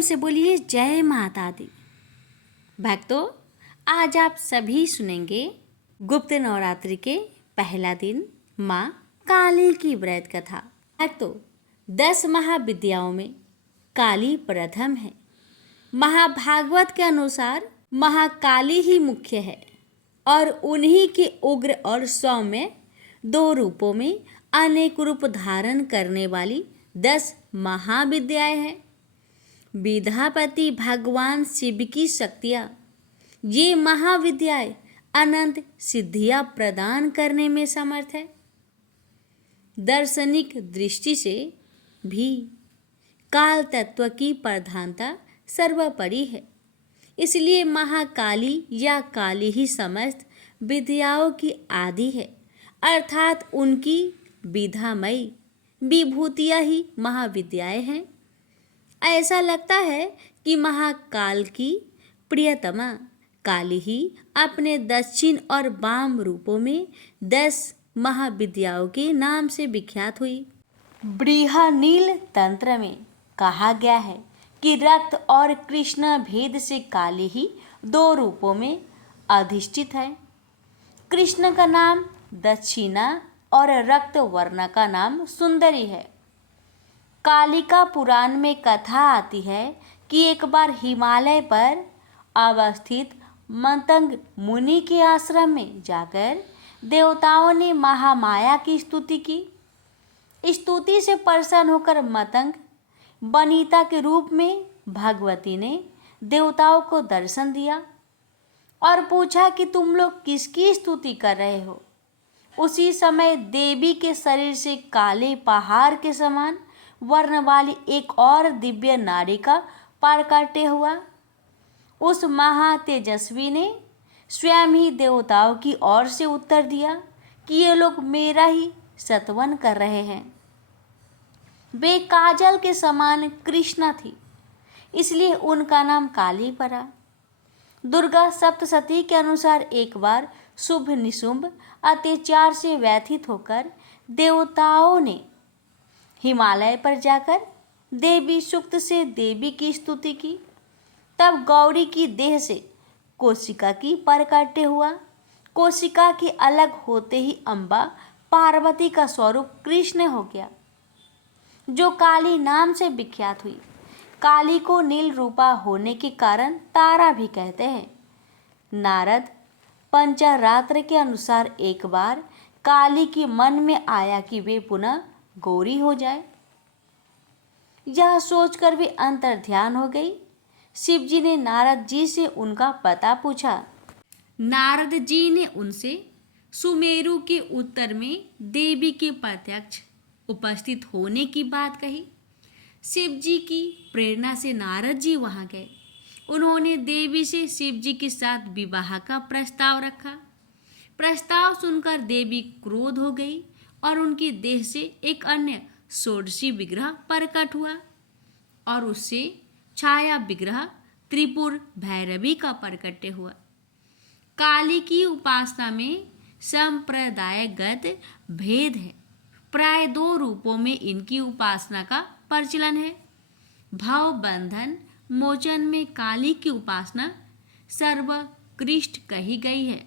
प्रेम से बोलिए जय माता दी। भक्तों, आज आप सभी सुनेंगे गुप्त नवरात्रि के पहला दिन माँ काली की व्रत कथा। भक्तों, 10 महाविद्याओं में काली प्रथम है। महाभागवत के अनुसार महाकाली ही मुख्य है और उन्हीं के उग्र और सौम्य 2 रूपों में अनेक रूप धारण करने वाली 10 महाविद्याएं हैं। विद्यापति भगवान शिव की शक्तियाँ, ये महाविद्याएं अनंत सिद्धियां प्रदान करने में समर्थ है। दार्शनिक दृष्टि से भी काल तत्व की प्रधानता सर्वोपरि है। इसलिए महाकाली या काली ही समस्त विद्याओं की आदि है, अर्थात उनकी विद्यामयी विभूतियाँ ही महाविद्याएं हैं। ऐसा लगता है कि महाकाल की प्रियतमा काली ही अपने दक्षिण और वाम रूपों में 10 महाविद्याओं के नाम से विख्यात हुई। बृहनील तंत्र में कहा गया है कि रक्त और कृष्ण भेद से काली ही 2 रूपों में अधिष्ठित है। कृष्ण का नाम दक्षिणा और रक्त वर्ण का नाम सुंदरी है। कालिका पुराण में कथा आती है कि एक बार हिमालय पर अवस्थित मतंग मुनि के आश्रम में जाकर देवताओं ने महामाया की स्तुति की। स्तुति से प्रसन्न होकर मतंग वनिता के रूप में भगवती ने देवताओं को दर्शन दिया और पूछा कि तुम लोग किसकी स्तुति कर रहे हो। उसी समय देवी के शरीर से काले पहाड़ के समान वर्ण वाली एक और दिव्य नारी का प्रकट हुआ। उस महातेजस्वी ने स्वयं ही देवताओं की ओर से उत्तर दिया कि ये लोग मेरा ही स्तवन कर रहे हैं। वे काजल के समान कृष्णा थी, इसलिए उनका नाम काली पड़ा। दुर्गा सप्तशती के अनुसार एक बार शुभ निशुंभ अत्याचार से व्यथित होकर देवताओं ने हिमालय पर जाकर देवी सूक्त से देवी की स्तुति की। तब गौरी की देह से कोशिका की प्रकट हुआ। कोशिका के अलग होते ही अम्बा पार्वती का स्वरूप कृष्ण हो गया, जो काली नाम से विख्यात हुई। काली को नील रूपा होने के कारण तारा भी कहते हैं। नारद पंचरात्र के अनुसार एक बार काली के मन में आया कि वे पुनः गौरी हो जाए। यह सोचकर वे अंतर ध्यान हो गई। शिव जी ने नारद जी से उनका पता पूछा। नारद जी ने उनसे सुमेरु के उत्तर में देवी के प्रत्यक्ष उपस्थित होने की बात कही। शिव जी की प्रेरणा से नारद जी वहां गए। उन्होंने देवी से शिव जी के साथ विवाह का प्रस्ताव रखा। प्रस्ताव सुनकर देवी क्रोध हो गई और उनकी देह से एक अन्य षोडशी विग्रह प्रकट हुआ और उससे छाया विग्रह त्रिपुर भैरवी का प्रकट हुआ। काली की उपासना में संप्रदायगत भेद है। प्राय 2 रूपों में इनकी उपासना का प्रचलन है। भाव बंधन मोचन में काली की उपासना सर्वोत्कृष्ट कही गई है।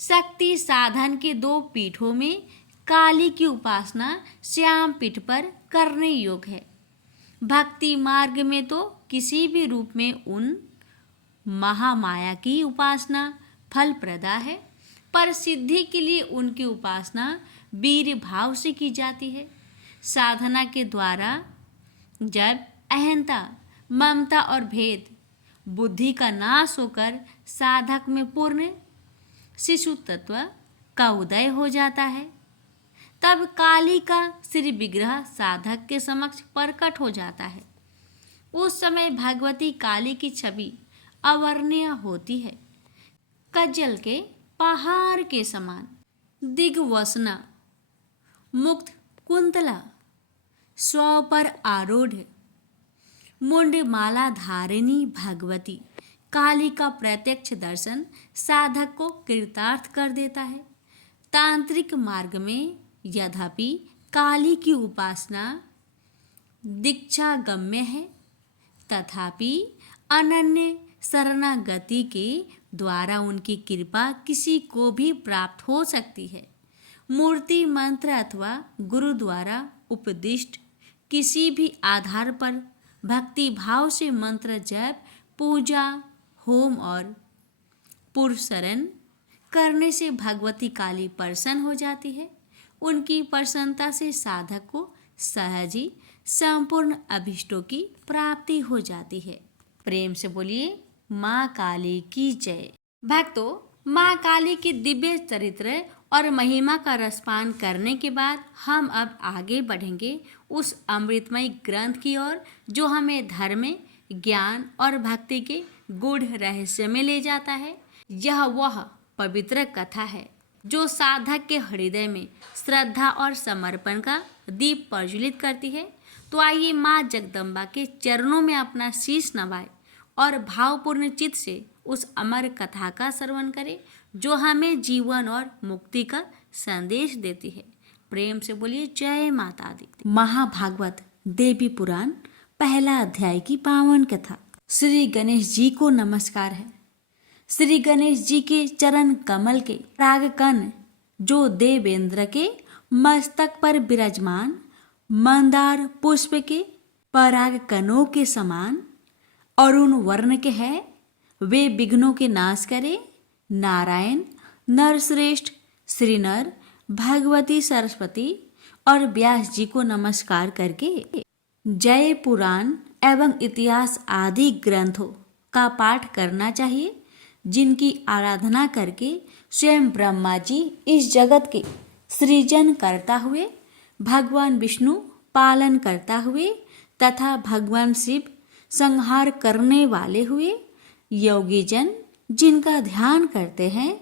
शक्ति साधन के 2 पीठों में काली की उपासना श्याम पीठ पर करने योग्य है। भक्ति मार्ग में तो किसी भी रूप में उन महामाया की उपासना फलप्रदा है, पर सिद्धि के लिए उनकी उपासना वीर भाव से की जाती है। साधना के द्वारा जब अहंता, ममता और भेद बुद्धि का नाश होकर साधक में पूर्ण शिशु तत्व का उदय हो जाता है, तब काली का श्री विग्रह साधक के समक्ष प्रकट हो जाता है। उस समय भगवती काली की छवि अवर्णनीय होती है। कज्जल के पहाड़ के समान दिग्वसना, मुक्त कुंतला, स्व पर आरूढ़ मुंड माला धारिणी भगवती काली का प्रत्यक्ष दर्शन साधक को कृतार्थ कर देता है। तांत्रिक मार्ग में यद्यपि काली की उपासना दीक्षा गम्य है, तथापि अनन्य शरणागति के द्वारा उनकी कृपा किसी को भी प्राप्त हो सकती है। मूर्ति मंत्र अथवा गुरु द्वारा उपदिष्ट किसी भी आधार पर भक्ति भाव से मंत्र जप, पूजा, होम और पुरस्सरण करने से भगवती काली प्रसन्न हो जाती है। उनकी प्रसन्नता से साधक को सहज ही संपूर्ण अभिष्टों की प्राप्ति हो जाती है। प्रेम से बोलिए माँ काली की जय। भक्तों, माँ काली की दिव्य चरित्र और महिमा का रसपान करने के बाद हम अब आगे बढ़ेंगे उस अमृतमय ग्रंथ की ओर जो हमें धर्म, ज्ञान और भक्ति के गूढ़ रहस्य में ले जाता है। यह वह पवित्र कथा है जो साधक के हृदय में श्रद्धा और समर्पण का दीप प्रज्वलित करती है। तो आइए माँ जगदम्बा के चरणों में अपना शीश नवाएं और भावपूर्ण चित्त से उस अमर कथा का श्रवण करें जो हमें जीवन और मुक्ति का संदेश देती है। प्रेम से बोलिए जय माता दी। महाभागवत देवी पुराण पहला अध्याय की पावन कथा। श्री गणेश जी को नमस्कार है। श्री गणेश जी के चरण कमल के परागकण जो देवेंद्र के मस्तक पर विराजमान मंदार पुष्प के परागकणों के समान अरुण वर्ण के हैं, वे विघ्नों के नाश करे। नारायण नरश्रेष्ठ श्री नर भगवती सरस्वती और व्यास जी को नमस्कार करके जय पुराण एवं इतिहास आदि ग्रंथों का पाठ करना चाहिए, जिनकी आराधना करके स्वयं ब्रह्मा जी इस जगत के सृजन करता हुए, भगवान विष्णु पालन करता हुए तथा भगवान शिव संहार करने वाले हुए, योगी जन जिनका ध्यान करते हैं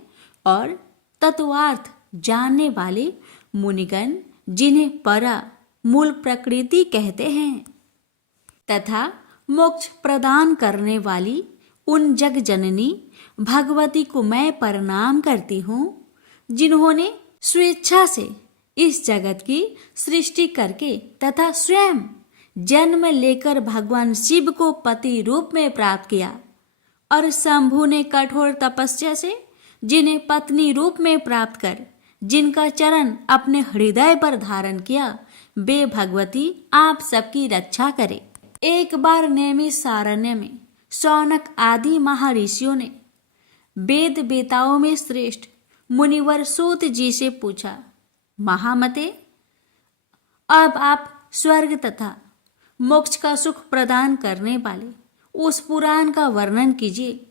और तत्वार्थ जानने वाले मुनिगण जिन्हें परा मूल प्रकृति कहते हैं, तथा मोक्ष प्रदान करने वाली उन जग जननी भगवती को मैं प्रणाम करती हूँ, जिन्होंने स्वेच्छा से इस जगत की सृष्टि करके तथा स्वयं जन्म लेकर भगवान शिव को पति रूप में प्राप्त किया, और शंभु ने कठोर तपस्या से जिन्हें पत्नी रूप में प्राप्त कर जिनका चरण अपने हृदय पर धारण किया, वे भगवती आप सबकी रक्षा करे। एक बार नेमिष सारण्य में शौनक आदि महर्षियों ने वेद वेताओं में श्रेष्ठ मुनिवर सूत जी से पूछा, महामते, अब आप स्वर्ग तथा मोक्ष का सुख प्रदान करने वाले उस पुराण का वर्णन कीजिए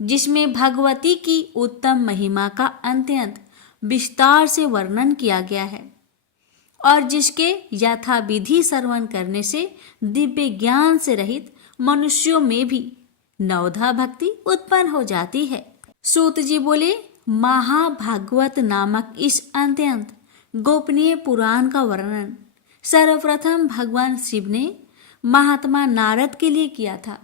जिसमें भगवती की उत्तम महिमा का अत्यंत विस्तार से वर्णन किया गया है और जिसके यथाविधि श्रवण करने से दिव्य ज्ञान से रहित मनुष्यों में भी नवधा भक्ति उत्पन्न हो जाती है। सूत जी बोले, महाभागवत नामक इस अत्यंत गोपनीय पुराण का वर्णन सर्वप्रथम भगवान शिव ने महात्मा नारद के लिए किया था।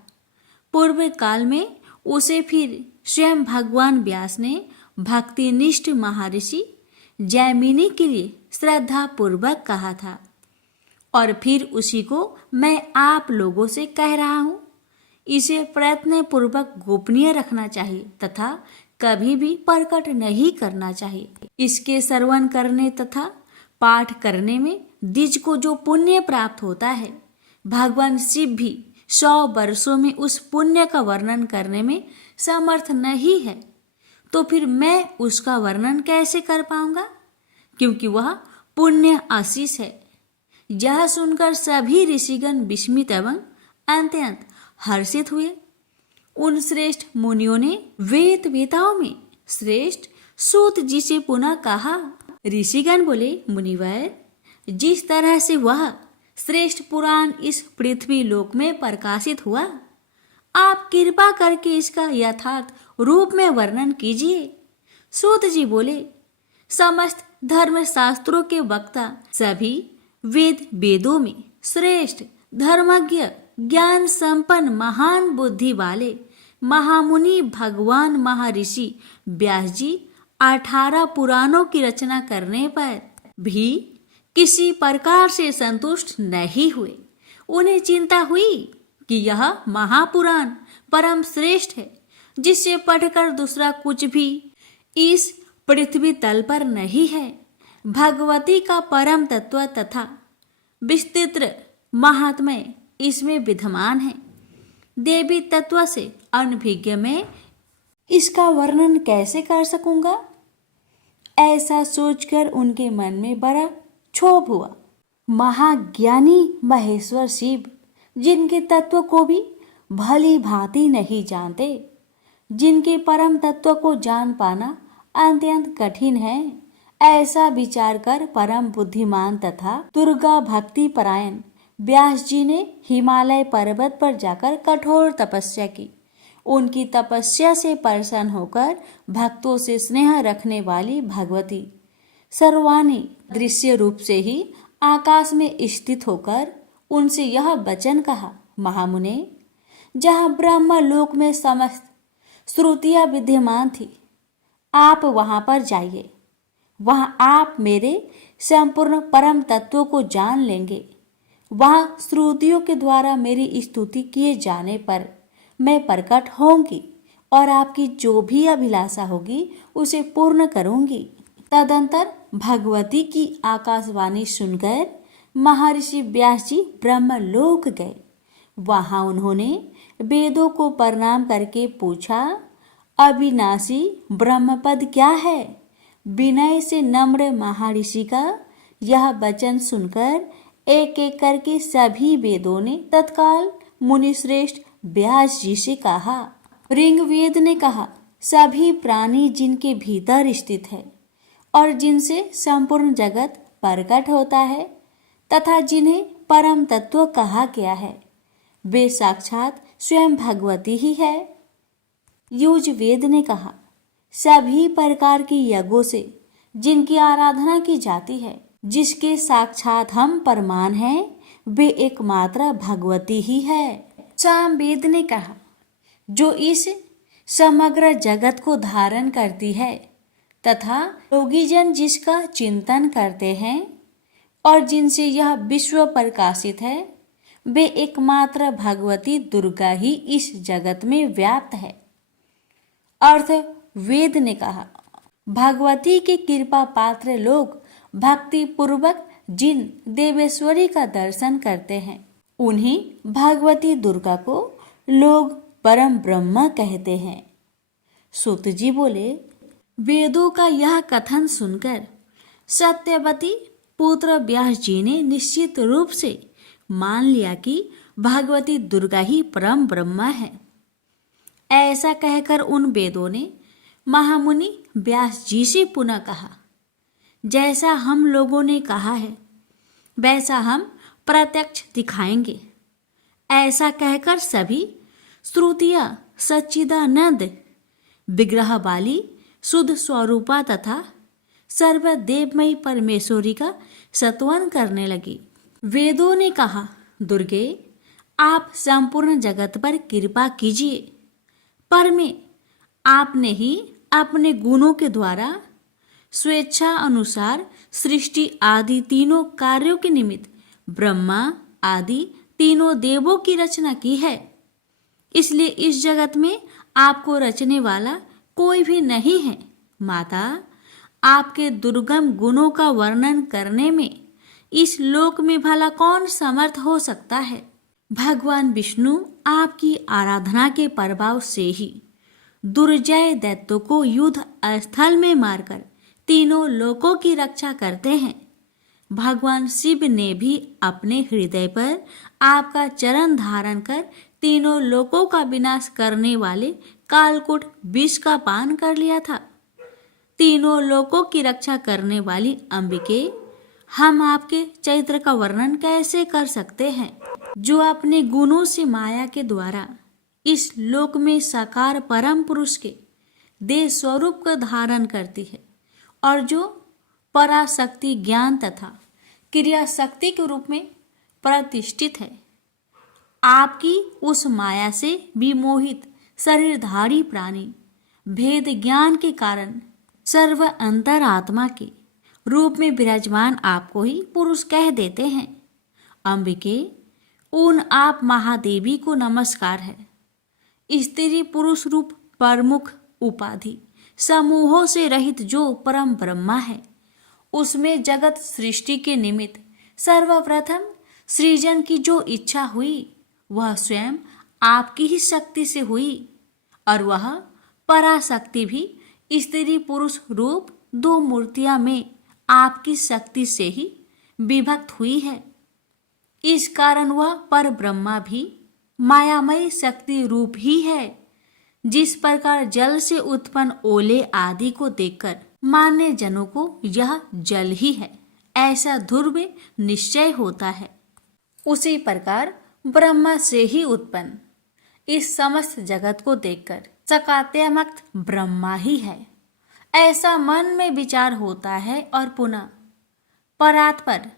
पूर्व काल में उसे फिर स्वयं भगवान व्यास ने भक्तिनिष्ठ महर्षि जैमिनी के लिए श्रद्धा पूर्वक कहा था, और फिर उसी को मैं आप लोगों से कह रहा हूँ। इसे प्रयत्न पूर्वक गोपनीय रखना चाहिए तथा कभी भी प्रकट नहीं करना चाहिए। इसके श्रवण करने तथा पाठ करने में द्विज को जो पुण्य प्राप्त होता है, भगवान शिव भी 100 वर्षों में उस पुण्य का वर्णन करने में समर्थ नहीं है, तो फिर मैं उसका वर्णन कैसे कर पाऊंगा, क्योंकि वह पुण्य आशीष है। यह सुनकर सभी ऋषिगण विस्मित एवं अत्यंत हर्षित हुए। उन श्रेष्ठ मुनियों ने वेद वेताओं में श्रेष्ठ सूत जी से पुनः कहा। ऋषिगण बोले, मुनिवर, जिस तरह से वह श्रेष्ठ पुराण इस पृथ्वी लोक में प्रकाशित हुआ, आप कृपा करके इसका यथार्थ रूप में वर्णन कीजिए। सूत जी बोले, समस्त धर्म शास्त्रों के वक्ता सभी वेदों में श्रेष्ठ धर्मज्ञ ज्ञान संपन्न महान बुद्धि वाले महामुनि भगवान महर्षि व्यास जी 18 पुराणों की रचना करने पर भी किसी प्रकार से संतुष्ट नहीं हुए। उन्हें चिंता हुई कि यह महापुराण परम श्रेष्ठ है, जिसे पढ़कर दूसरा कुछ भी इस पृथ्वी तल पर नहीं है। भगवती का परम तत्व तथा विस्तृत महात्म्य इसमें विद्यमान है। देवी तत्व से अनभिज्ञ में इसका वर्णन कैसे कर सकूंगा? ऐसा सोचकर उनके मन में बड़ा क्षोभ हुआ। महाज्ञानी महेश्वर शिव, जिनके तत्व को भी भली भांति नहीं जानते, जिनके परम तत्व को जान पाना अत्यंत कठिन है, ऐसा विचार कर परम बुद्धिमान तथा दुर्गा भक्ति परायण व्यास जी ने हिमालय पर्वत पर जाकर कठोर तपस्या की। उनकी तपस्या से प्रसन्न होकर भक्तों से स्नेह रखने वाली भगवती सर्वाणी दृश्य रूप से ही आकाश में स्थित होकर उनसे यह वचन कहा, महामुने, जहाँ ब्रह्म लोक में समस्त श्रुतियां विद्यमान थी, आप वहां पर जाइए। वहां आप मेरे संपूर्ण परम तत्वों को जान लेंगे। वहां श्रुतियों के द्वारा मेरी स्तुति किए जाने पर मैं प्रकट होंगी और आपकी जो भी अभिलाषा होगी उसे पूर्ण करूंगी। तदंतर भगवती की आकाशवाणी सुनकर महर्षि व्यास जी ब्रह्मलोक गए। वहां उन्होंने वेदों को प्रणाम करके पूछा, अविनाशी ब्रह्मपद क्या है? विनय से नम्र महर्षि का यह वचन सुनकर एक एक करके सभी वेदों ने तत्काल मुनिश्रेष्ठ व्यास जी से कहा। ऋग्वेद ने कहा, सभी प्राणी जिनके भीतर स्थित है और जिनसे संपूर्ण जगत प्रकट होता है तथा जिन्हें परम तत्व कहा गया है, वे साक्षात स्वयं भगवती ही है। युजवेद ने कहा, सभी प्रकार के यज्ञों से जिनकी आराधना की जाती है, जिसके साक्षात हम प्रमाण हैं, वे एकमात्र भगवती ही है। सामवेद ने कहा, जो इस समग्र जगत को धारण करती है तथा योगीजन जिसका चिंतन करते हैं और जिनसे यह विश्व प्रकाशित है, वे एकमात्र भगवती दुर्गा ही इस जगत में व्याप्त है। अर्थ वेद ने कहा, भगवती के कृपा पात्र लोग भक्ति पूर्वक जिन देवेश्वरी का दर्शन करते हैं, उन्हीं भगवती दुर्गा को लोग परम ब्रह्म कहते हैं। सूत जी बोले, वेदों का यह कथन सुनकर सत्यवती पुत्र व्यास जी ने निश्चित रूप से मान लिया कि भगवती दुर्गा ही परम ब्रह्म है। ऐसा कहकर उन वेदों ने महामुनि व्यास जी से पुनः कहा, जैसा हम लोगों ने कहा है वैसा हम प्रत्यक्ष दिखाएंगे। ऐसा कहकर सभी श्रुतियां सच्चिदानंद विग्रह वाली शुद्ध स्वरूपा तथा सर्वदेवमयी परमेश्वरी का स्तवन करने लगी। वेदों ने कहा, दुर्गे, आप संपूर्ण जगत पर कृपा कीजिए। पर में आपने ही अपने गुणों के द्वारा स्वेच्छा अनुसार सृष्टि आदि तीनों कार्यों के निमित्त ब्रह्मा आदि तीनों देवों की रचना की है। इसलिए इस जगत में आपको रचने वाला कोई भी नहीं है। माता, आपके दुर्गम गुणों का वर्णन करने में इस लोक में भला कौन समर्थ हो सकता है। भगवान विष्णु आपकी आराधना के प्रभाव से ही दुर्जय दैत्यों को युद्ध स्थल में मारकर तीनों लोकों की रक्षा करते हैं। भगवान शिव ने भी अपने हृदय पर आपका चरण धारण कर तीनों लोकों का विनाश करने वाले कालकूट विष का पान कर लिया था। तीनों लोकों की रक्षा करने वाली अंबिके, हम आपके चरित्र का वर्णन कैसे कर सकते हैं, जो अपने गुणों से माया के द्वारा इस लोक में साकार परम पुरुष के देह स्वरूप का धारण करती है और जो पराशक्ति ज्ञान तथा क्रिया शक्ति के रूप में प्रतिष्ठित है। आपकी उस माया से विमोहित शरीरधारी प्राणी भेद ज्ञान के कारण सर्व अंतरात्मा के रूप में विराजमान आपको ही पुरुष कह देते हैं। अंबिके, उन आप महादेवी को नमस्कार है। स्त्री पुरुष रूप प्रमुख उपाधि समूहों से रहित जो परम ब्रह्मा है, उसमें जगत सृष्टि के निमित्त सर्वप्रथम सृजन की जो इच्छा हुई वह स्वयं आपकी ही शक्ति से हुई, और वह पराशक्ति भी स्त्री पुरुष रूप दो मूर्तियां में आपकी शक्ति से ही विभक्त हुई है। इस कारण वह पर ब्रह्मा भी मायामयी शक्ति रूप ही है। जिस प्रकार जल से उत्पन्न ओले आदि को देखकर मान्य जनों को यह जल ही है ऐसा ध्रुव निश्चय होता है, उसी प्रकार ब्रह्मा से ही उत्पन्न इस समस्त जगत को देखकर सकात्मक ब्रह्मा ही है ऐसा मन में विचार होता है, और पुनः परात्पर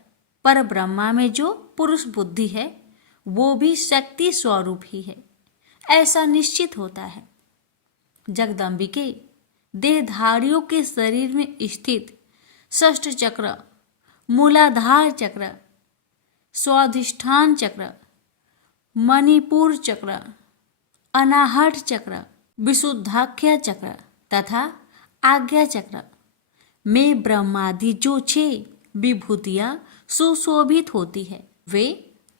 पर ब्रह्मा में जो पुरुष बुद्धि है वो भी शक्ति स्वरूप ही है ऐसा निश्चित होता है। जगदम्बिके देहधारियों के शरीर में स्थित षष्ठ चक्र, मूलाधार चक्र, स्वाधिष्ठान चक्र, मणिपुर चक्र, अनाहट चक्र, विशुद्धाख्य चक्र तथा आज्ञा चक्र में ब्रह्मादि जो 6 विभूतियां सुशोभित होती है, वे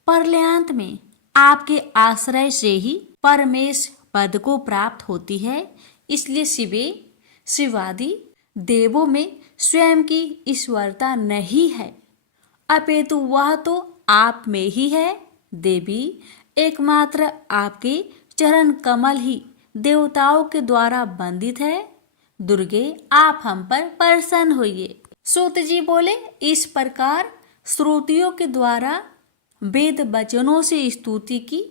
प्रलयांत में आपके आश्रय से ही परमेश पद को प्राप्त होती है। इसलिए शिवादि देवों में स्वयं की ईश्वरता नहीं है, अपितु वह तो आप में ही है। देवी एकमात्र आपके चरण कमल ही देवताओं के द्वारा वंदित है। दुर्गे आप हम पर प्रसन्न होइए। सूत जी बोले, इस प्रकार श्रुतियों के द्वारा वेद वचनों से स्तुति की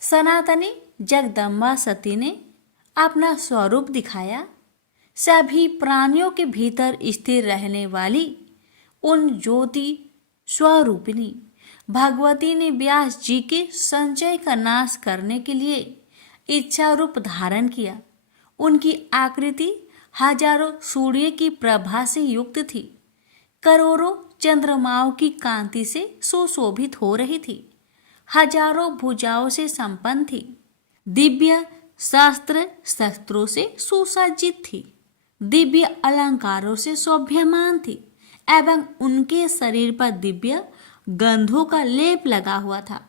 सनातनी जगदम्बा सती ने अपना स्वरूप दिखाया। सभी प्राणियों के भीतर स्थिर रहने वाली उन ज्योति स्वरूपिणी भगवती ने व्यास जी के संचय का नाश करने के लिए इच्छा रूप धारण किया। उनकी आकृति हजारों सूर्य की प्रभा से युक्त थी, करोड़ों चंद्रमाओं की कांति से सुशोभित हो रही थी, हजारों भुजाओं से संपन्न थी, दिव्य शस्त्रों से सुसज्जित थी, दिव्य अलंकारों से शोभ्यमान थी एवं उनके शरीर पर दिव्य गंधों का लेप लगा हुआ था।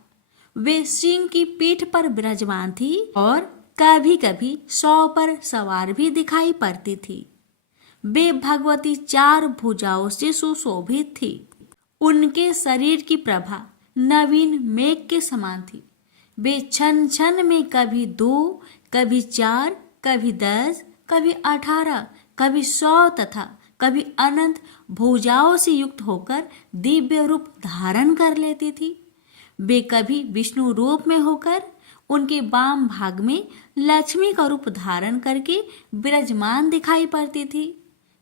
वे सिंह की पीठ पर विराजमान थी और कभी कभी 100 पर सवार भी दिखाई पड़ती थी। वे भगवती 4 भुजाओं से सुशोभित थी। उनके शरीर की प्रभा नवीन मेघ के समान थी। वे क्षण क्षण में कभी 2, कभी 4, कभी 10, कभी 18, कभी 100 तथा कभी अनंत भुजाओं से युक्त होकर दिव्य रूप धारण कर लेती थी। वे कभी विष्णु रूप में होकर उनके वाम भाग में लक्ष्मी का रूप धारण करके विराजमान दिखाई पड़ती थी,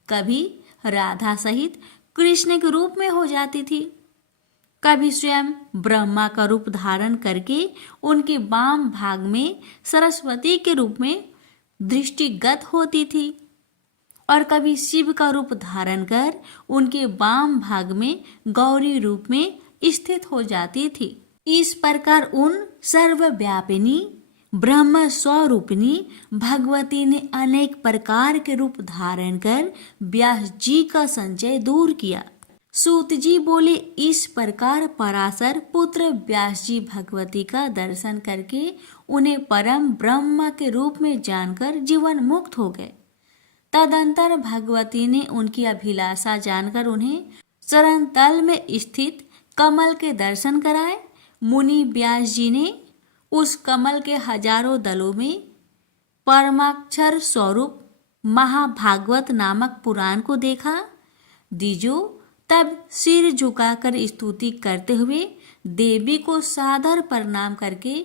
कभी राधा सहित कृष्ण के रूप में हो जाती थी, कभी स्वयं ब्रह्मा का रूप धारण करके उनके वाम भाग में सरस्वती के रूप में दृष्टिगत होती थी, और कभी शिव का रूप धारण कर उनके वाम भाग में गौरी रूप में स्थित हो जाती थी। इस प्रकार उन सर्वव्यापिनी ब्रह्म स्वरूपिणी भगवती ने अनेक प्रकार के रूप धारण कर व्यास जी का संचय दूर किया। सूत जी बोले, इस प्रकार पराशर पुत्र व्यास जी भगवती का दर्शन करके उन्हें परम ब्रह्म के रूप में जानकर जीवन मुक्त हो गए। तदंतर भगवती ने उनकी अभिलाषा जानकर उन्हें चरण तल में स्थित कमल के दर्शन कराए। मुनि व्यास जी ने उस कमल के हजारों दलों में परमाक्षर स्वरूप महाभागवत नामक पुराण को देखा। द्विजो तब सिर झुकाकर स्तुति करते हुए देवी को सादर प्रणाम करके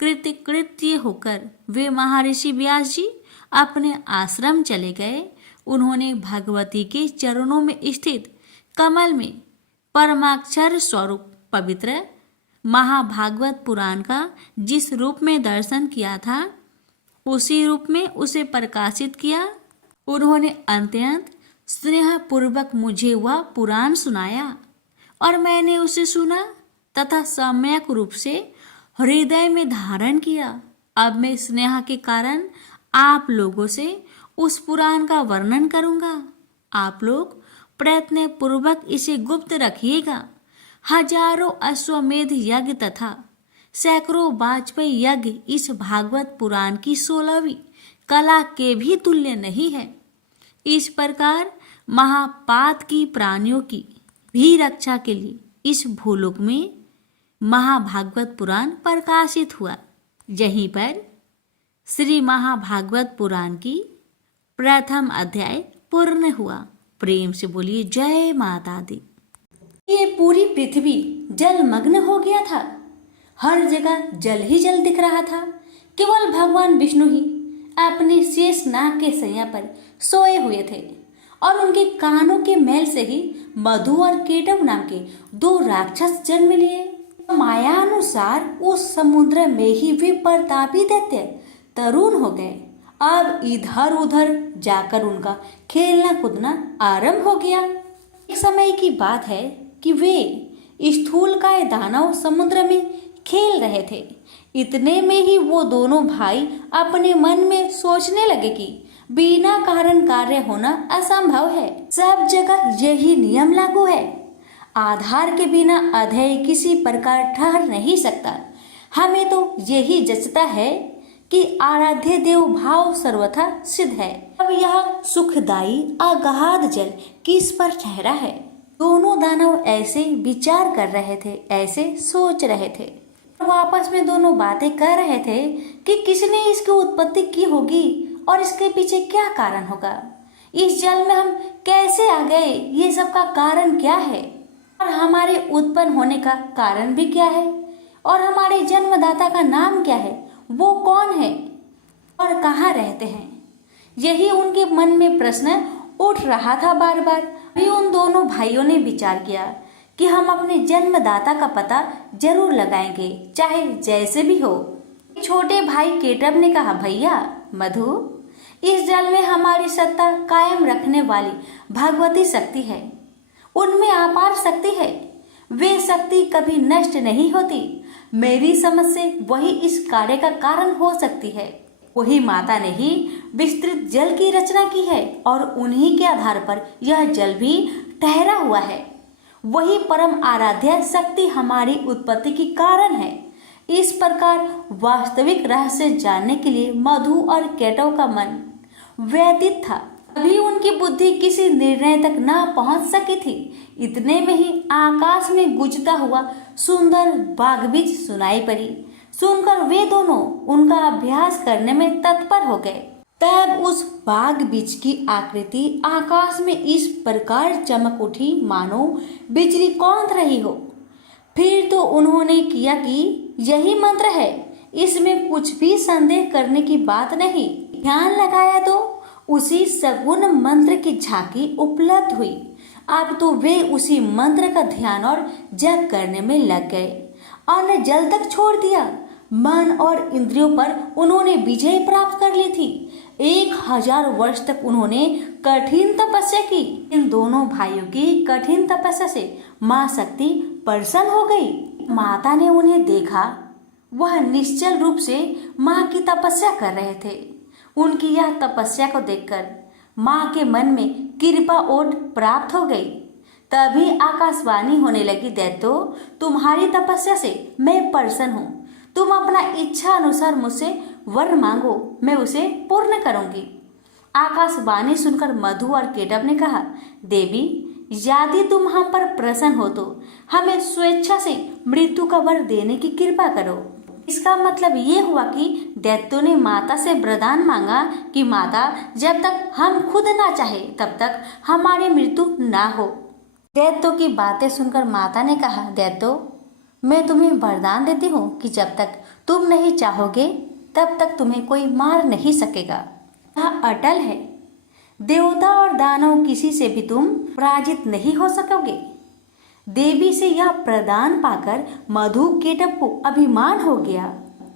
कृतकृत्य होकर वे महर्षि व्यास जी अपने आश्रम चले गए। उन्होंने भगवती के चरणों में स्थित कमल में परमाक्षर स्वरूप पवित्र महाभागवत पुराण का जिस रूप में दर्शन किया था उसी रूप में उसे प्रकाशित किया। उन्होंने अत्यंत स्नेह पूर्वक मुझे वह पुराण सुनाया और मैंने उसे सुना। तथा सम्यक रूप से हृदय में धारण किया। अब मैं स्नेह के कारण आप लोगों से उस पुराण का वर्णन करूंगा। आप लोग प्रयत्न पूर्वक इसे गुप्त रखिएगा। हजारों अश्वमेध यज्ञ तथा सैकड़ों वाजपेयी यज्ञ इस भागवत पुराण की 16वीं कला के भी तुल्य नहीं है। इस प्रकार महापात की प्राणियों की भी रक्षा के लिए इस भूलोक में महाभागवत पुराण प्रकाशित हुआ। यहीं पर श्री महाभागवत पुराण की प्रथम अध्याय पूर्ण हुआ। प्रेम से बोलिए जय माता दी। ये पूरी पृथ्वी जलमग्न हो गया था। हर जगह जल ही जल दिख रहा था। केवल भगवान विष्णु ही अपने शेष नाग के सैया पर सोए हुए थे और उनके कानों के मैल से ही मधु और केटव नाम के 2 राक्षस जन्म लिए। माया अनुसार उस समुद्र में ही वे प्रतापी दैत्य तरुण हो गए। अब इधर उधर जाकर उनका खेलना कूदना आरंभ हो गया। एक समय की बात है कि वे स्थूलकाय दानव समुद्र में खेल रहे थे। इतने में ही वो दोनों भाई अपने मन में सोचने लगे कि बिना कारण कार्य होना असंभव है। सब जगह यही नियम लागू है। आधार के बिना अध्यय किसी प्रकार ठहर नहीं सकता। हमें तो यही जचता है कि आराध्य देव भाव सर्वथा सिद्ध है। अब यह सुखदायी अगाध जल किस पर ठहरा है। दोनों दानव ऐसे विचार कर रहे थे, ऐसे सोच रहे थे। वो आपस में दोनों बातें कर रहे थे कि किसने इसकी उत्पत्ति की होगी और इसके पीछे क्या कारण होगा। इस जल में हम कैसे आ गए, ये सब का कारण क्या है और हमारे उत्पन्न होने का कारण भी क्या है और हमारे जन्मदाता का नाम क्या है, वो कौन है और कहाँ रहते हैं। यही उनके मन में प्रश्न उठ रहा था बार बार। भी उन दोनों भाइयों ने विचार किया कि हम अपने जन्मदाता का पता जरूर लगाएंगे, चाहे जैसे भी हो। छोटे भाई केटव ने कहा, भैया मधु, इस जल में हमारी सत्ता कायम रखने वाली भगवती शक्ति है। उनमें अपार शक्ति है। वे शक्ति कभी नष्ट नहीं होती। मेरी समझ से वही इस कार्य का कारण हो सकती है। वही माता ने ही विस्तृत जल की रचना की है और उन्हीं के आधार पर यह जल भी ठहरा हुआ है। वही परम आराध्य शक्ति हमारी उत्पत्ति की कारण है। इस प्रकार वास्तविक रहस्य जानने के लिए मधु और केटव का मन व्यतीत था। अभी उनकी बुद्धि किसी निर्णय तक न पहुंच सकी थी। इतने में ही आकाश में गूंजता हुआ सुंदर बागबीज सुनाई पड़ी। सुनकर वे दोनों उनका अभ्यास करने में तत्पर हो गए। तब उस बागबीज की आकृति आकाश में इस प्रकार चमक उठी मानो बिजली कौंध रही हो। फिर तो उन्होंने किया कि यही मंत्र है, इसमें कुछ भी संदेह करने की बात नहीं। ध्यान लगाया तो उसी सगुण मंत्र की झांकी उपलब्ध हुई। अब तो वे उसी मंत्र का ध्यान और जप करने में लग गए। अन्य जल तक छोड़ दिया। मन और इंद्रियों पर उन्होंने विजय प्राप्त कर ली थी। 1000 वर्ष तक उन्होंने कठिन तपस्या की। इन दोनों भाइयों की कठिन तपस्या से माँ शक्ति प्रसन्न हो गई। माता ने उन्हें देखा। वह निश्चल रूप से माँ की तपस्या कर रहे थे। उनकी यह तपस्या को देखकर माँ के मन में कृपा ओट प्राप्त हो गई। तभी आकाशवाणी होने लगी, दैत्यो, तुम्हारी तपस्या से मैं प्रसन्न हूँ। तुम अपना इच्छा अनुसार मुझसे वर मांगो, मैं उसे पूर्ण करूंगी। आकाशवाणी सुनकर मधु और केटव ने कहा, देवी, यदि तुम हम पर प्रसन्न हो तो हमें स्वेच्छा से मृत्यु का वर देने की कृपा करो। इसका मतलब ये हुआ कि दैत्यों ने माता से वरदान मांगा कि माता, जब तक हम खुद ना चाहे तब तक हमारी मृत्यु ना हो। दैत्यों की बातें सुनकर माता ने कहा, दैत्यों, मैं तुम्हें वरदान देती हूँ कि जब तक तुम नहीं चाहोगे तब तक तुम्हें कोई मार नहीं सकेगा। यह अटल है। देवता और दानव किसी से भी तुम पराजित नहीं हो सकोगे। देवी से यह प्रदान पाकर मधु केटव को अभिमान हो गया।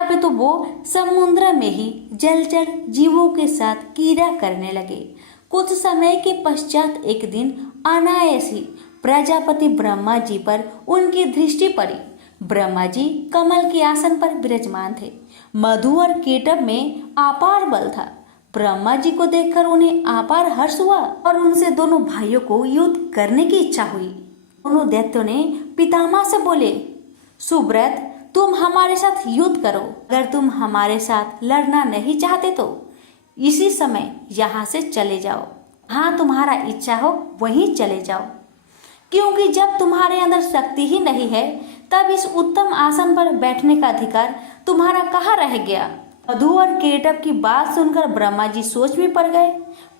अब तो वो समुद्र में ही जलचर जीवों के साथ कीड़ा करने लगे। कुछ समय के पश्चात एक दिन अनायास ही प्रजापति ब्रह्मा जी पर उनकी दृष्टि पड़ी। ब्रह्मा जी कमल के आसन पर विराजमान थे। मधु और केटभ में अपार बल था। ब्रह्मा जी को देखकर उन्हें अपार हर्ष हुआ और उनसे दोनों भाइयों को युद्ध करने की इच्छा हुई। दोनों दैत्यों ने पितामह से बोले, सुब्रत, तुम हमारे साथ युद्ध करो। अगर तुम हमारे साथ लड़ना नहीं चाहते तो इसी समय यहाँ से चले जाओ। हाँ, तुम्हारा इच्छा हो वहीं चले जाओ, क्योंकि जब तुम्हारे अंदर शक्ति ही नहीं है तब इस उत्तम आसन पर बैठने का अधिकार तुम्हारा कहाँ रह गया। मधु और केटभ की बात सुनकर ब्रह्मा जी सोच में पड़ गए।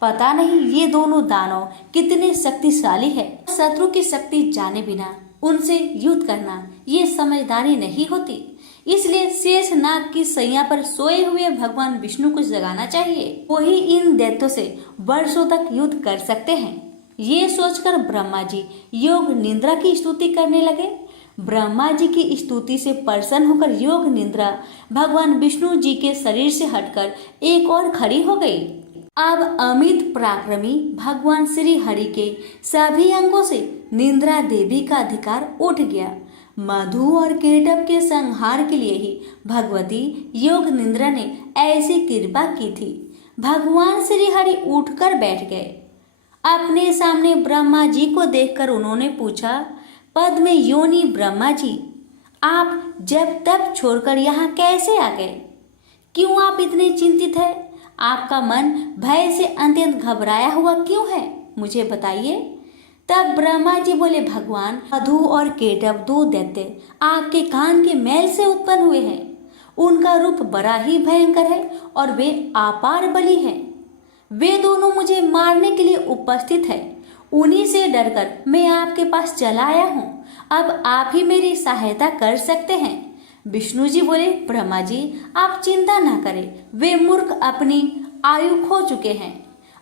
पता नहीं ये दोनों दानव कितने शक्तिशाली है। शत्रु की शक्ति जाने बिना उनसे युद्ध करना ये समझदारी नहीं होती। इसलिए शेष नाग की सैया पर सोए हुए भगवान विष्णु को जगाना चाहिए। वही इन दैत्यों से वर्षों तक युद्ध कर सकते हैं। ये सोचकर ब्रह्मा जी योग निद्रा की स्तुति करने लगे। ब्रह्मा जी की स्तुति से प्रसन्न होकर योग निद्रा भगवान विष्णु जी के शरीर से हटकर एक और खड़ी हो गई। अब अमित पराक्रमी भगवान श्री हरि के सभी अंगों से निद्रा देवी का अधिकार उठ गया। मधु और केटभ के संहार के लिए ही भगवती योग निद्रा ने ऐसी कृपा की थी। भगवान श्री हरि उठकर बैठ गए। अपने सामने ब्रह्मा जी को देखकर उन्होंने पूछा, पद्म योनि ब्रह्मा जी, आप जब तब छोड़कर यहाँ कैसे आ गए? क्यों आप इतने चिंतित हैं? आपका मन भय से अत्यंत घबराया हुआ क्यों है? मुझे बताइए। तब ब्रह्मा जी बोले, भगवान, मधु और केटभ दो दैत्य आपके कान के मैल से उत्पन्न हुए हैं। उनका रूप बड़ा ही भयंकर है और वे अपार बली हैं। वे दोनों मुझे मारने के लिए उपस्थित है। उन्हीं से डरकर मैं आपके पास चला आया हूँ। अब आप ही मेरी सहायता कर सकते हैं। विष्णु जी बोले, ब्रह्मा जी, आप चिंता ना करें। वे मूर्ख अपनी आयु खो चुके हैं।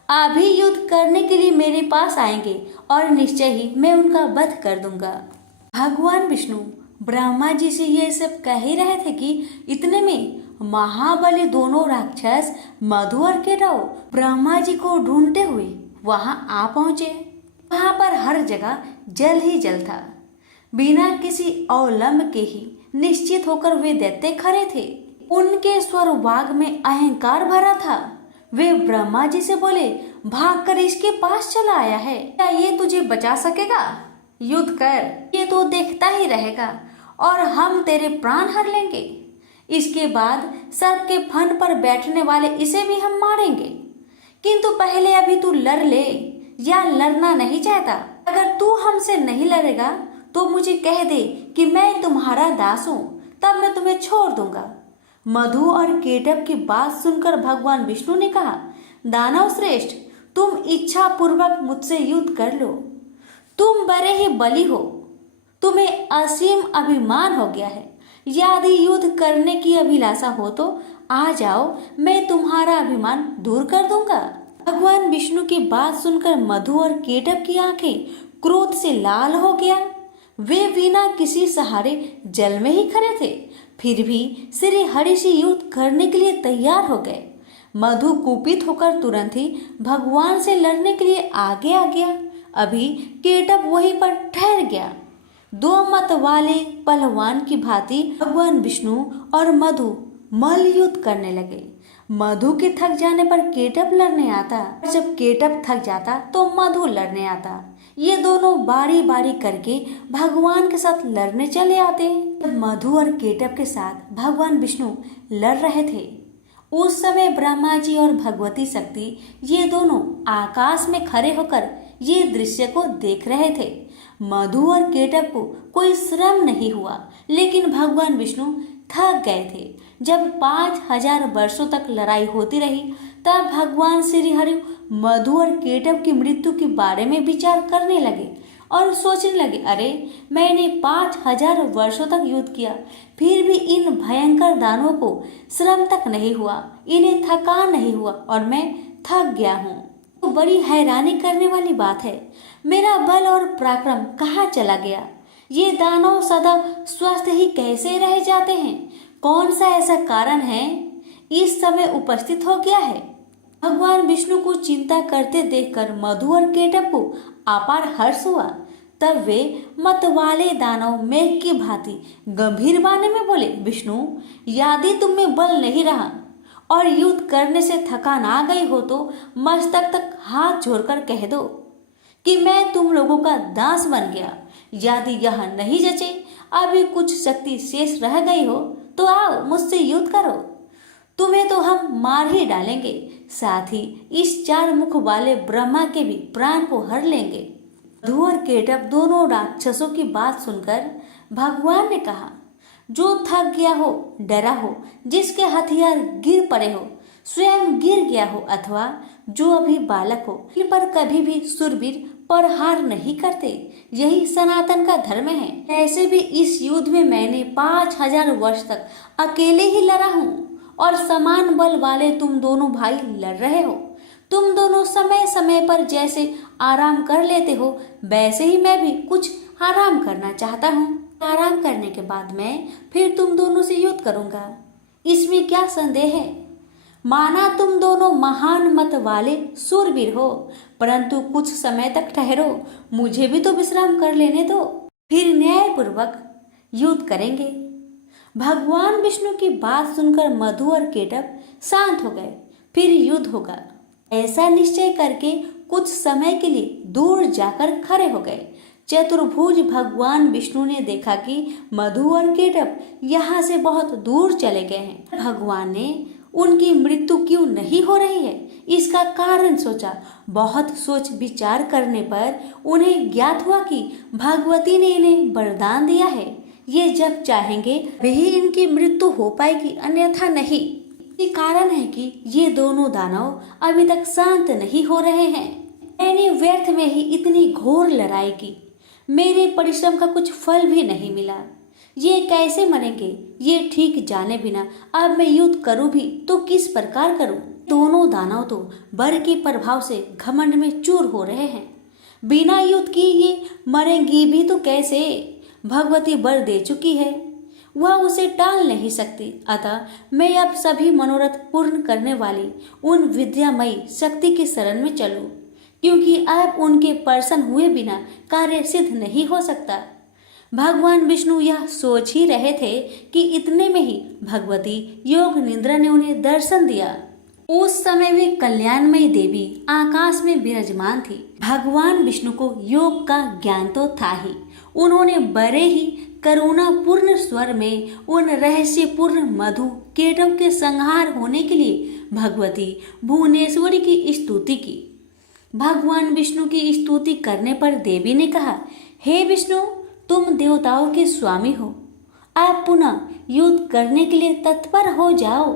अभी युद्ध करने के लिए मेरे पास आएंगे और निश्चय ही मैं उनका वध कर दूंगा। भगवान विष्णु ब्रह्मा जी से ये सब कह ही रहे थे कि इतने में महाबली दोनों राक्षस मधु और केटभ ब्रह्मा जी को ढूंढते हुए वहां आ पहुंचे। वहां पर हर जगह जल ही जल था। बिना किसी अवलंब के ही निश्चित होकर वे दैत्य खड़े थे। उनके स्वर वाग में अहंकार भरा था। वे ब्रह्मा जी से बोले, भागकर इसके पास चला आया है, क्या ये तुझे बचा सकेगा? युद्ध कर, ये तो देखता ही रहेगा और हम तेरे प्राण हर लेंगे। इसके बाद सर्प के फन पर बैठने वाले इसे भी हम मारेंगे। किंतु पहले अभी तू लड़ ले, या लड़ना नहीं चाहता? अगर तू हमसे नहीं लड़ेगा तो मुझे कह दे कि मैं तुम्हारा दास हूँ, तब मैं तुम्हें छोड़ दूंगा। मधु और केटभ की बात सुनकर भगवान विष्णु ने कहा, दानव श्रेष्ठ, तुम इच्छा पूर्वक मुझसे युद्ध कर लो। तुम बड़े ही बली हो, तुम्हें असीम अभिमान हो गया है। यदि युद्ध करने की अभिलाषा हो तो आ जाओ, मैं तुम्हारा अभिमान दूर कर दूंगा। भगवान विष्णु की बात सुनकर मधु और केटभ की आंखें क्रोध से लाल हो गया। वे बिना किसी सहारे जल में ही खड़े थे, फिर भी श्री हरि से युद्ध करने के लिए तैयार हो गए। मधु कुपित होकर तुरंत ही भगवान से लड़ने के लिए आगे आ गया। अभी केटभ वहीं पर ठहर गया। दो मत वाले पहलवान की भांति भगवान विष्णु और मधु मल्ल युद्ध करने लगे। मधु के थक जाने पर केटभ लड़ने आता, जब केटभ थक जाता तो मधु लड़ने आता। ये दोनों बारी बारी करके भगवान के साथ लड़ने चले आते। मधु और केटभ के साथ भगवान विष्णु लड़ रहे थे। उस समय ब्रह्मा जी और भगवती शक्ति ये दोनों आकाश में खड़े होकर ये दृश्य को देख रहे थे। मधु और केटभ को कोई श्रम नहीं हुआ, लेकिन भगवान विष्णु थक गए थे। जब 5000 वर्षों तक लड़ाई होती रही, तब भगवान श्री हरि मधु और केटभ की मृत्यु के बारे में विचार करने लगे और सोचने लगे, अरे मैंने 5000 वर्षों तक युद्ध किया, फिर भी इन भयंकर दानवों को श्रम तक नहीं हुआ, इन्हें थकान नहीं हुआ और मैं थक गया हूँ। तो बड़ी हैरानी करने वाली बात है, मेरा बल और पराक्रम कहाँ चला गया? ये दानव सदा स्वस्थ ही कैसे रह जाते हैं? कौन सा ऐसा कारण है इस समय उपस्थित हो गया है? भगवान विष्णु को चिंता करते देखकर मधु और केटभ को अपार हर्ष हुआ। तब वे मतवाले दानव मेघ की भांति गंभीर बाने में बोले, विष्णु, यदि तुम में बल नहीं रहा और युद्ध करने से थकान आ गई हो तो मस्तक तक हाथ जोड़कर कह दो कि मैं तुम लोगों का दास बन गया। यदि यह नहीं जचे, अभी कुछ शक्ति शेष रह गई हो तो आओ मुझसे युद्ध करो। तुम्हें तो हम मार ही डालेंगे, साथ ही इस 4 मुख वाले ब्रह्मा के भी प्राण को हर लेंगे। मधु और केटव दोनों राक्षसों की बात सुनकर भगवान ने कहा, जो थक गया हो, डरा हो, जिसके हथियार गिर पड़े हो, स्वयं गिर गया हो, अथवा जो अभी बालक हो, इन पर कभी भी सुरवीर पर हार नहीं करते। यही सनातन का धर्म है। ऐसे भी इस युद्ध में मैंने 5000 वर्ष तक अकेले ही लड़ा हूँ और समान बल वाले तुम दोनों भाई लड़ रहे हो। तुम दोनों समय समय पर जैसे आराम कर लेते हो, वैसे ही मैं भी कुछ आराम करना चाहता हूँ। आराम करने के बाद मैं फिर तुम दोनों से युद्ध करूंगा। इसमें क्या संदेह है? माना तुम दोनों महान मत वाले सूरवीर हो, परंतु कुछ समय तक ठहरो, मुझे भी तो विश्राम कर लेने दो, फिर न्यायपूर्वक युद्ध करेंगे। भगवान विष्णु की बात सुनकर मधु और केटव शांत हो गए। फिर युद्ध होगा, ऐसा निश्चय करके कुछ समय के लिए दूर जाकर खड़े हो गए। चतुर्भुज भगवान विष्णु ने देखा कि मधु और केटव यहाँ से बहुत दूर चले गए हैं। भगवान ने उनकी मृत्यु क्यों नहीं हो रही है, इसका कारण सोचा। बहुत सोच विचार करने पर उन्हें ज्ञात हुआ कि भगवती ने इन्हें वरदान दिया है, ये जब चाहेंगे वही इनकी मृत्यु हो पाएगी, अन्यथा नहीं। ये कारण है कि ये दोनों दानव अभी तक शांत नहीं हो रहे हैं। मैंने व्यर्थ में ही इतनी घोर लड़ाई की, मेरे परिश्रम का कुछ फल भी नहीं मिला। ये कैसे मरेंगे, ये ठीक जाने बिना अब मैं युद्ध करूं भी तो किस प्रकार करूं। दोनों दानव तो वर के प्रभाव से घमंड में चूर हो रहे हैं। बिना युद्ध की ये मरेंगी भी तो कैसे? भगवती वर दे चुकी है, वह उसे टाल नहीं सकती। अतः मैं अब सभी मनोरथ पूर्ण करने वाली उन विद्यामयी शक्ति की शरण में चलूं, क्योंकि अब उनके प्रसन्न हुए बिना कार्य सिद्ध नहीं हो सकता। भगवान विष्णु यह सोच ही रहे थे कि इतने में ही भगवती योग निद्रा ने उन्हें दर्शन दिया। उस समय वे कल्याणमयी देवी आकाश में विराजमान थी। भगवान विष्णु को योग का ज्ञान तो था ही। उन्होंने बड़े ही करुणापूर्ण स्वर में उन रहस्यपूर्ण मधु केटव के संहार होने के लिए भगवती भुवनेश्वरी की स्तुति की। भगवान विष्णु की स्तुति करने पर देवी ने कहा, हे विष्णु, तुम देवताओं के स्वामी हो, आप पुनः युद्ध करने के लिए तत्पर हो जाओ।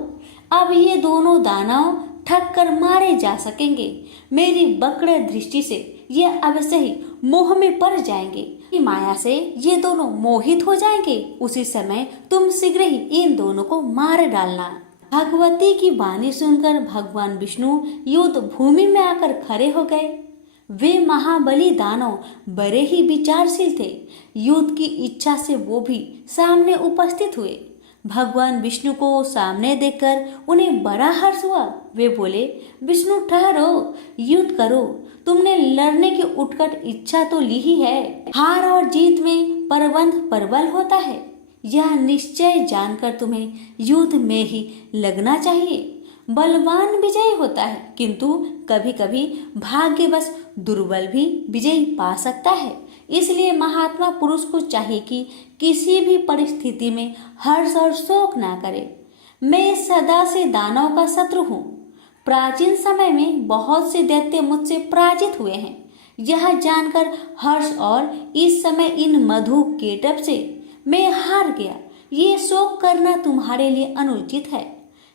अब ये दोनों दानव ठग कर मारे जा सकेंगे। मेरी वक्र दृष्टि से ये अवश्य ही मोह में पड़ जाएंगे। माया से ये दोनों मोहित हो जाएंगे। उसी समय तुम शीघ्र ही इन दोनों को मार डालना। भगवती की वाणी सुनकर भगवान विष्णु युद्ध भूमि में आकर खड़े हो गए। वे महाबली दानव बड़े ही विचारशील थे। युद्ध की इच्छा से वो भी सामने उपस्थित हुए। भगवान विष्णु को सामने देखकर उन्हें बड़ा हर्ष हुआ। वे बोले, विष्णु ठहरो, युद्ध करो। तुमने लड़ने की उत्कट इच्छा तो ली ही है। हार और जीत में प्रबंध प्रबल होता है, यह निश्चय जानकर तुम्हें युद्ध में ही लगना चाहिए। बलवान विजयी होता है, किंतु कभी कभी भाग्यवश दुर्बल भी विजयी पा सकता है। इसलिए महात्मा पुरुष को चाहिए कि किसी भी परिस्थिति में हर्ष और शोक ना करे। मैं सदा से दानव का शत्रु हूँ। प्राचीन समय में बहुत से दैत्य मुझसे पराजित हुए हैं। यह जानकर हर्ष और इस समय इन मधु केटव से मैं हार गया, ये शोक करना तुम्हारे लिए अनुचित है।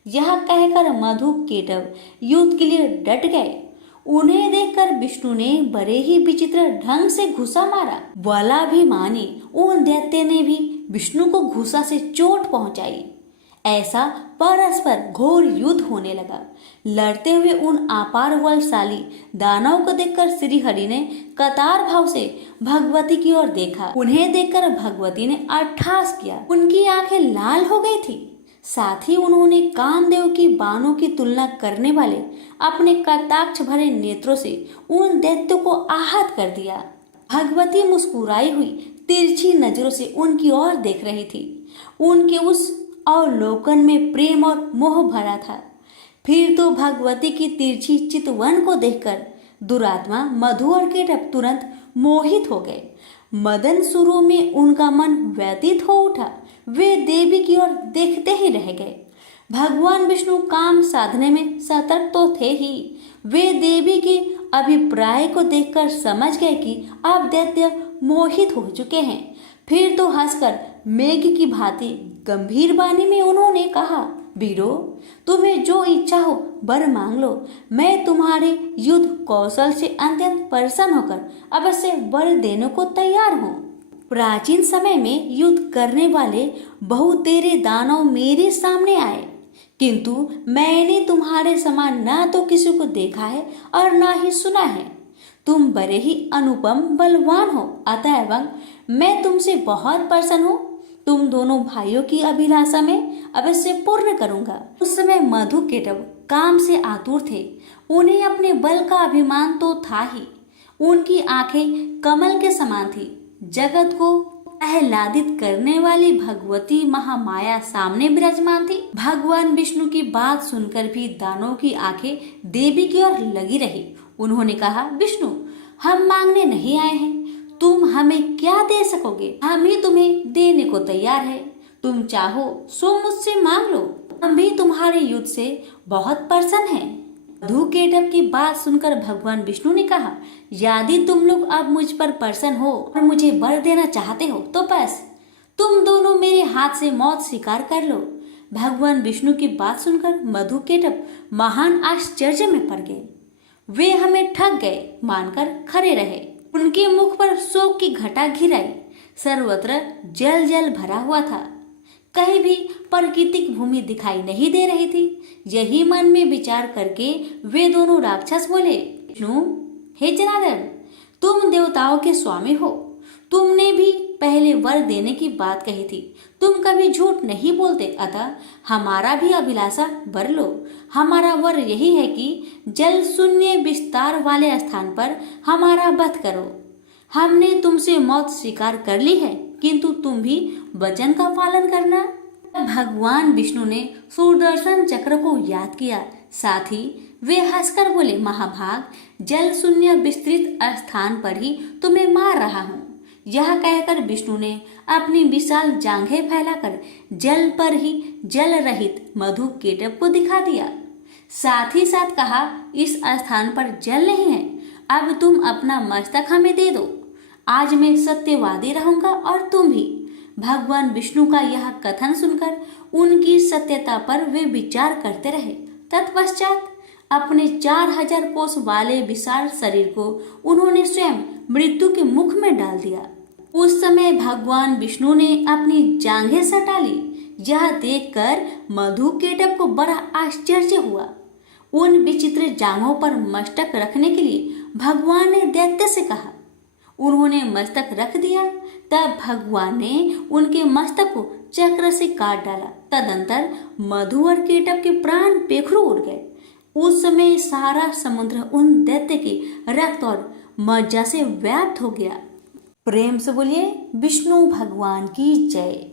यह कहकर मधु केटव युद्ध के लिए डट गए। उन्हें देखकर विष्णु ने बड़े ही विचित्र ढंग से घुसा मारा। बलाभिमानी उन दैत्य ने भी विष्णु को घुसा से चोट पहुंचाई। ऐसा परस्पर घोर युद्ध होने लगा। लड़ते हुए उन अपार बलशाली दानव को देखकर श्री हरि ने कतार भाव से भगवती की ओर देखा। उन्हें देखकर भगवती ने अट्टहास किया। उनकी आंखें लाल हो गई थी। साथ ही उन्होंने कामदेव की बाणों की तुलना करने वाले अपने कटाक्ष भरे नेत्रों से उन दैत्यों को आहत कर दिया। भगवती मुस्कुराई हुई तिरछी नजरों से उनकी ओर देख रही थी। उनके उस अवलोकन में प्रेम और मोह भरा था। फिर तो भगवती की तिरछी चितवन को देखकर दुरात्मा मधु और केटप तुरंत मोहित हो गए। मदन शुरू में उनका मन व्यतीत हो उठा। वे देवी की ओर देखते ही रह गए। भगवान विष्णु काम साधने में सतर्क तो थे ही, वे देवी के अभिप्राय को देखकर समझ गए कि अब दैत्य मोहित हो चुके हैं। फिर तो हंसकर मेघ की भांति गंभीर वाणी में उन्होंने कहा, वीरो, तुम्हें जो इच्छा हो वर मांग लो। मैं तुम्हारे युद्ध कौशल से अत्यंत प्रसन्न होकर अवश्य वर देने को तैयार हूँ। प्राचीन समय में युद्ध करने वाले बहुतेरे दानव मेरे सामने आए, किंतु मैंने तुम्हारे समान न तो किसी को देखा है और न ही सुना है। तुम बड़े ही अनुपम बलवान हो, अतएव मैं तुमसे बहुत प्रसन्न हूँ। तुम दोनों भाइयों की अभिलाषा में अवश्य पूर्ण करूंगा। उस समय मधु केटव काम से आतुर थे। उन्हें अपने बल का अभिमान तो था ही। उनकी आंखें कमल के समान थी। जगत को आह्लादित करने वाली भगवती महामाया सामने विराजमान थी। भगवान विष्णु की बात सुनकर भी दानव की आंखें देवी की ओर लगी रही। उन्होंने कहा, विष्णु, हम मांगने नहीं आए हैं। तुम हमें क्या दे सकोगे? हम ही तुम्हें देने को तैयार है। तुम चाहो सो मुझसे मांग लो। हम भी तुम्हारे युद्ध से बहुत प्रसन्न हैं। मधु केटव की बात सुनकर भगवान विष्णु ने कहा, यदि तुम लोग अब मुझ पर प्रसन्न हो और मुझे वर देना चाहते हो तो बस तुम दोनों मेरे हाथ से मौत स्वीकार कर लो। भगवान विष्णु की बात सुनकर मधु केटव महान आश्चर्य में पड़ गए। वे हमें ठग गए मानकर खड़े रहे। उनके मुख पर शोक की घटा घिर आई। सर्वत्र जल जल भरा हुआ था। कहीं भी प्राकृतिक भूमि दिखाई नहीं दे रही थी। यही मन में विचार करके वे दोनों राक्षस बोले, विष्णु, हे जनार्दन, तुम देवताओं के स्वामी हो। तुमने भी पहले वर देने की बात कही थी। तुम कभी झूठ नहीं बोलते, अतः हमारा भी अभिलाषा वर लो। हमारा वर यही है कि जल शून्य विस्तार वाले स्थान पर हमारा वध करो। हमने तुमसे मौत स्वीकार कर ली है, किंतु तुम भी वचन का पालन करना। भगवान विष्णु ने सुदर्शन चक्र को याद किया। साथ ही वे हंसकर बोले, महाभाग, जल शून्य विस्तृत स्थान पर ही तुम्हें मार रहा हूँ। यह कहकर विष्णु ने अपनी विशाल जांघें फैलाकर जल पर ही जल रहित मधु केटव को दिखा दिया। साथ ही साथ कहा, इस स्थान पर जल नहीं है, अब तुम अपना मस्तक हमें दे दो। आज मैं सत्यवादी रहूंगा और तुम भी। भगवान विष्णु का यह कथन सुनकर उनकी सत्यता पर वे विचार करते रहे। तत्पश्चात अपने 4000 कोस वाले विशाल शरीर को उन्होंने स्वयं मृत्यु के मुख में डाल दिया। उस समय भगवान विष्णु ने अपनी जांघें सटा ली। यह देखकर मधु केटव को बड़ा आश्चर्य हुआ। उन विचित्र जांघों पर मस्तक रखने के लिए भगवान ने दैत्य से कहा। उन्होंने मस्तक रख दिया। तब भगवान ने उनके मस्तक को चक्र से काट डाला। तदंतर मधु और केटव के प्राण पेखरू उड़ गए। उस समय सारा समुद्र उन दैत्य के रक्त और मज्जा से व्याप्त हो गया। प्रेम से बोलिए विष्णु भगवान की जय।